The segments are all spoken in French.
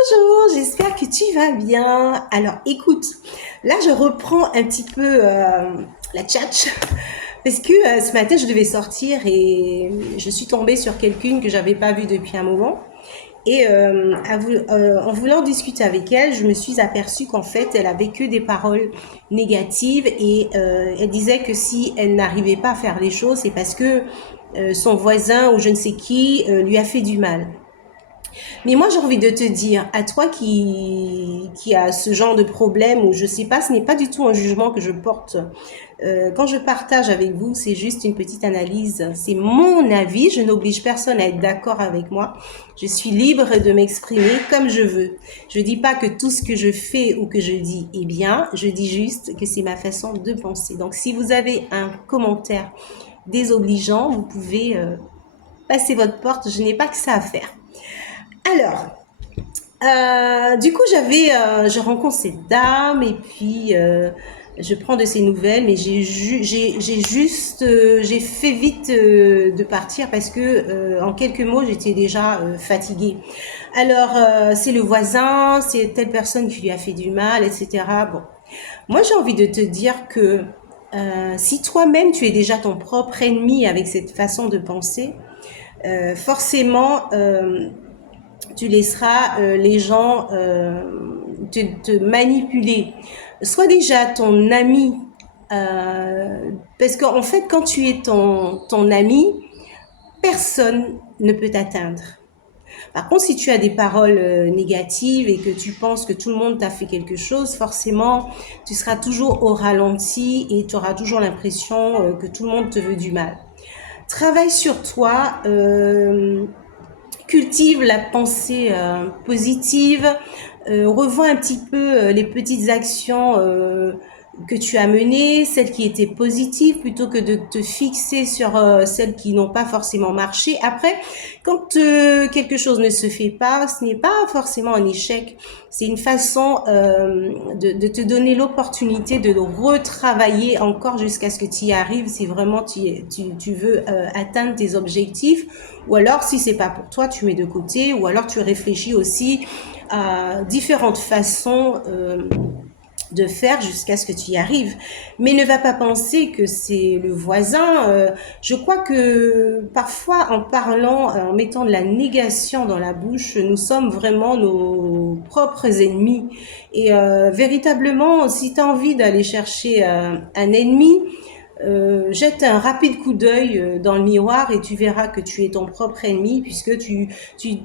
Bonjour, j'espère que tu vas bien. Alors écoute, là je reprends un petit peu la tchatch parce que ce matin je devais sortir et je suis tombée sur quelqu'une que j'avais pas vue depuis un moment. Et en voulant discuter avec elle, je me suis aperçue qu'en fait, elle avait que des paroles négatives et elle disait que si elle n'arrivait pas à faire les choses, c'est parce que son voisin ou je ne sais qui lui a fait du mal. Mais moi, j'ai envie de te dire, à toi qui a ce genre de problème, ou je sais pas, ce n'est pas du tout un jugement que je porte. Quand je partage avec vous, c'est juste une petite analyse. C'est mon avis. Je n'oblige personne à être d'accord avec moi. Je suis libre de m'exprimer comme je veux. Je dis pas que tout ce que je fais ou que je dis est bien. Je dis juste que c'est ma façon de penser. Donc, si vous avez un commentaire désobligeant, vous pouvez passer votre porte. Je n'ai pas que ça à faire. Alors, du coup, je rencontre cette dame et puis je prends de ses nouvelles, mais j'ai fait vite de partir parce que en quelques mots, j'étais déjà fatiguée. Alors, c'est le voisin, c'est telle personne qui lui a fait du mal, etc. Bon, moi, j'ai envie de te dire que si toi-même tu es déjà ton propre ennemi avec cette façon de penser, forcément, tu laisseras les gens te manipuler. Sois déjà ton ami. Parce qu'en fait, quand tu es ton ami, personne ne peut t'atteindre. Par contre, si tu as des paroles négatives et que tu penses que tout le monde t'a fait quelque chose, forcément, tu seras toujours au ralenti et tu auras toujours l'impression que tout le monde te veut du mal. Travaille sur toi, cultive la pensée positive, revois un petit peu les petites actions que tu as menées, celles qui étaient positives, plutôt que de te fixer sur celles qui n'ont pas forcément marché. Après, quand quelque chose ne se fait pas, ce n'est pas forcément un échec, c'est une façon de te donner l'opportunité de le retravailler encore jusqu'à ce que tu y arrives si vraiment tu veux atteindre tes objectifs. Ou alors, si c'est pas pour toi, tu mets de côté, ou alors tu réfléchis aussi à différentes façons de faire jusqu'à ce que tu y arrives. Mais ne va pas penser que c'est le voisin. Je crois que parfois, en parlant, en mettant de la négation dans la bouche, nous sommes vraiment nos propres ennemis. Et véritablement, si tu as envie d'aller chercher un ennemi, jette un rapide coup d'œil dans le miroir et tu verras que tu es ton propre ennemi puisque tu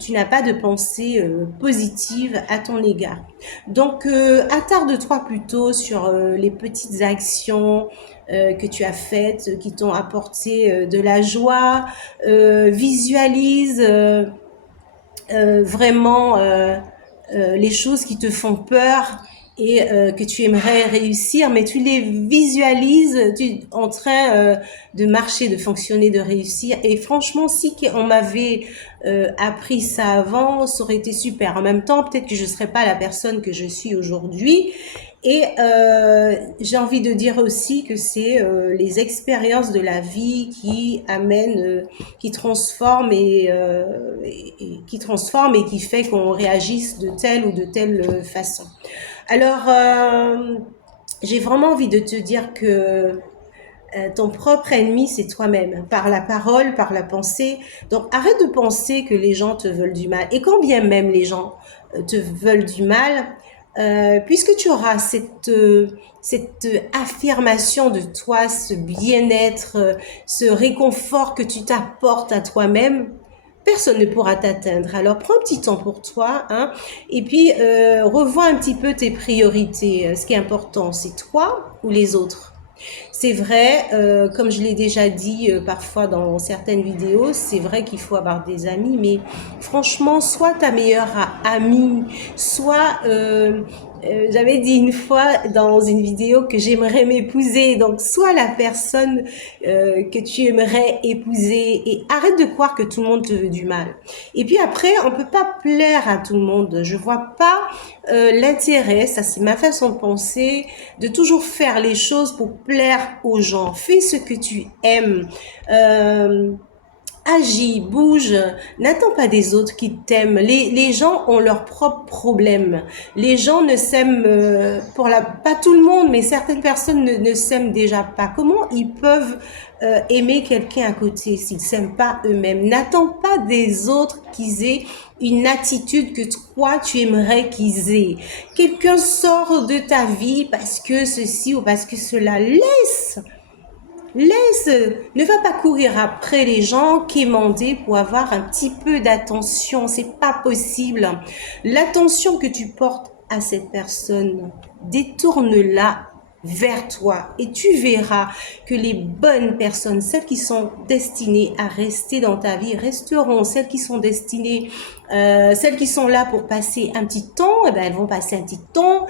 n'as pas de pensée positive à ton égard. Donc, attarde-toi plutôt sur les petites actions que tu as faites, qui t'ont apporté de la joie. Visualise vraiment les choses qui te font peur et que tu aimerais réussir, mais tu les visualises en train de marcher, de fonctionner, de réussir. Et franchement, si on m'avait appris ça avant, ça aurait été super. En même temps, peut-être que je ne serais pas la personne que je suis aujourd'hui. Et j'ai envie de dire aussi que c'est les expériences de la vie qui amènent, qui transforment qui transforment et qui fait qu'on réagisse de telle ou de telle façon. Alors, j'ai vraiment envie de te dire que ton propre ennemi, c'est toi-même, par la parole, par la pensée. Donc, arrête de penser que les gens te veulent du mal. Et quand bien même les gens te veulent du mal, puisque tu auras cette affirmation de toi, ce bien-être, ce réconfort que tu t'apportes à toi-même, personne ne pourra t'atteindre. Alors prends un petit temps pour toi, hein, et puis revois un petit peu tes priorités. Ce qui est important, c'est toi ou les autres. C'est vrai, comme je l'ai déjà dit parfois dans certaines vidéos, c'est vrai qu'il faut avoir des amis, mais franchement, soit ta meilleure amie, soit j'avais dit une fois dans une vidéo que j'aimerais m'épouser, donc soit la personne que tu aimerais épouser et arrête de croire que tout le monde te veut du mal. Et puis après, on peut pas plaire à tout le monde. Je vois pas l'intérêt, ça c'est ma façon de penser, de toujours faire les choses pour plaire aux gens. Fais ce que tu aimes. Euh, agis, bouge, n'attends pas des autres qui t'aiment. Les gens ont leurs propres problèmes. Les gens ne s'aiment, pas tout le monde, mais certaines personnes ne s'aiment déjà pas. Comment ils peuvent aimer quelqu'un à côté s'ils ne s'aiment pas eux-mêmes? N'attends pas des autres qu'ils aient une attitude que toi tu aimerais qu'ils aient. Quelqu'un sort de ta vie parce que ceci ou parce que cela. Laisse, ne va pas courir après les gens, quémander pour avoir un petit peu d'attention. C'est pas possible. L'attention que tu portes à cette personne, détourne-la vers toi et tu verras que les bonnes personnes, celles qui sont destinées à rester dans ta vie, resteront. Celles qui sont destinées, celles qui sont là pour passer un petit temps, eh ben, elles vont passer un petit temps.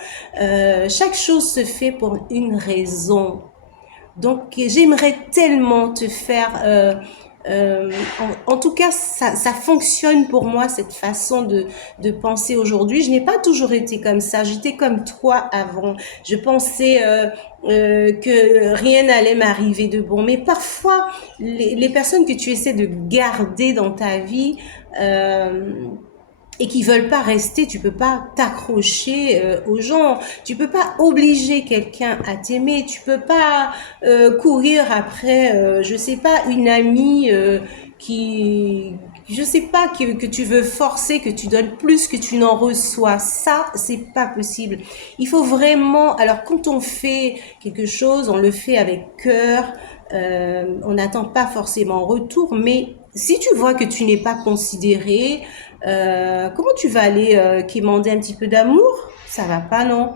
Chaque chose se fait pour une raison. Donc, j'aimerais tellement te faire... en tout cas, ça fonctionne pour moi, cette façon de penser aujourd'hui. Je n'ai pas toujours été comme ça. J'étais comme toi avant. Je pensais que rien n'allait m'arriver de bon. Mais parfois, les personnes que tu essaies de garder dans ta vie... et qui veulent pas rester, tu peux pas t'accrocher aux gens, tu peux pas obliger quelqu'un à t'aimer, tu peux pas courir après, je sais pas, une amie qui, je sais pas, que tu veux forcer, que tu donnes plus que tu n'en reçois. Ça, c'est pas possible. Il faut vraiment, alors quand on fait quelque chose, on le fait avec cœur, on n'attend pas forcément en retour, mais si tu vois que tu n'es pas considéré, comment tu vas aller quémander un petit peu d'amour? Ça va pas, non?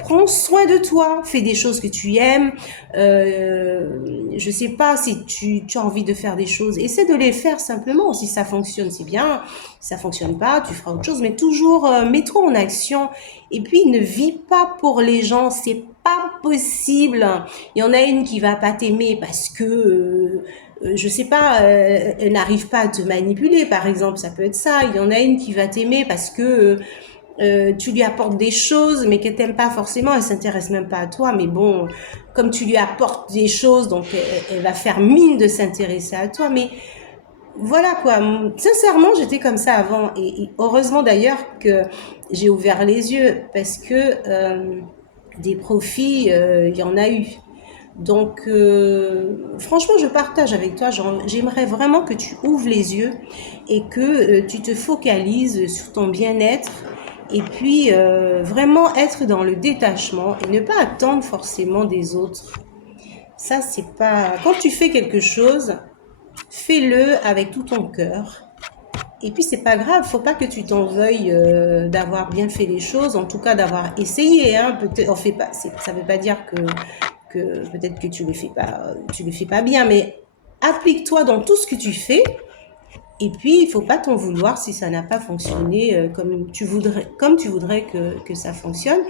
Prends soin de toi, fais des choses que tu aimes. Je sais pas si tu as envie de faire des choses, essaie de les faire simplement. Si ça fonctionne, c'est bien. Si ça fonctionne pas, tu feras autre chose. Mais toujours, mets-toi en action. Et puis, ne vis pas pour les gens. C'est pas possible. Il y en a une qui va pas t'aimer parce que je sais pas, elle n'arrive pas à te manipuler, par exemple, ça peut être ça. Il y en a une qui va t'aimer parce que tu lui apportes des choses, mais qu'elle t'aime pas forcément, elle s'intéresse même pas à toi. Mais bon, comme tu lui apportes des choses, donc elle va faire mine de s'intéresser à toi. Mais voilà quoi. Sincèrement, j'étais comme ça avant, et heureusement d'ailleurs que j'ai ouvert les yeux parce que des profits, il y en a eu. Donc, franchement, je partage avec toi. J'aimerais vraiment que tu ouvres les yeux et que tu te focalises sur ton bien-être et puis vraiment être dans le détachement et ne pas attendre forcément des autres. Ça, c'est pas... Quand tu fais quelque chose, fais-le avec tout ton cœur. Et puis, c'est pas grave, faut pas que tu t'en veuilles d'avoir bien fait les choses, en tout cas d'avoir essayé. Hein. Peut-être, on fait pas, ça veut pas dire que peut-être que tu le fais pas bien, mais applique-toi dans tout ce que tu fais. Et puis, il faut pas t'en vouloir si ça n'a pas fonctionné comme tu voudrais que ça fonctionne.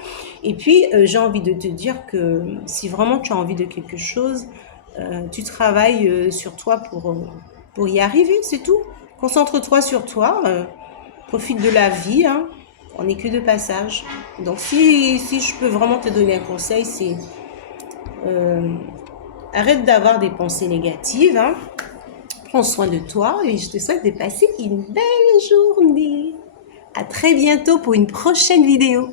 Et puis, j'ai envie de te dire que si vraiment tu as envie de quelque chose, tu travailles sur toi pour y arriver, c'est tout. Concentre-toi sur toi, profite de la vie, hein. On n'est que de passage. Donc, si je peux vraiment te donner un conseil, c'est arrête d'avoir des pensées négatives, hein. Prends soin de toi et je te souhaite de passer une belle journée. À très bientôt pour une prochaine vidéo.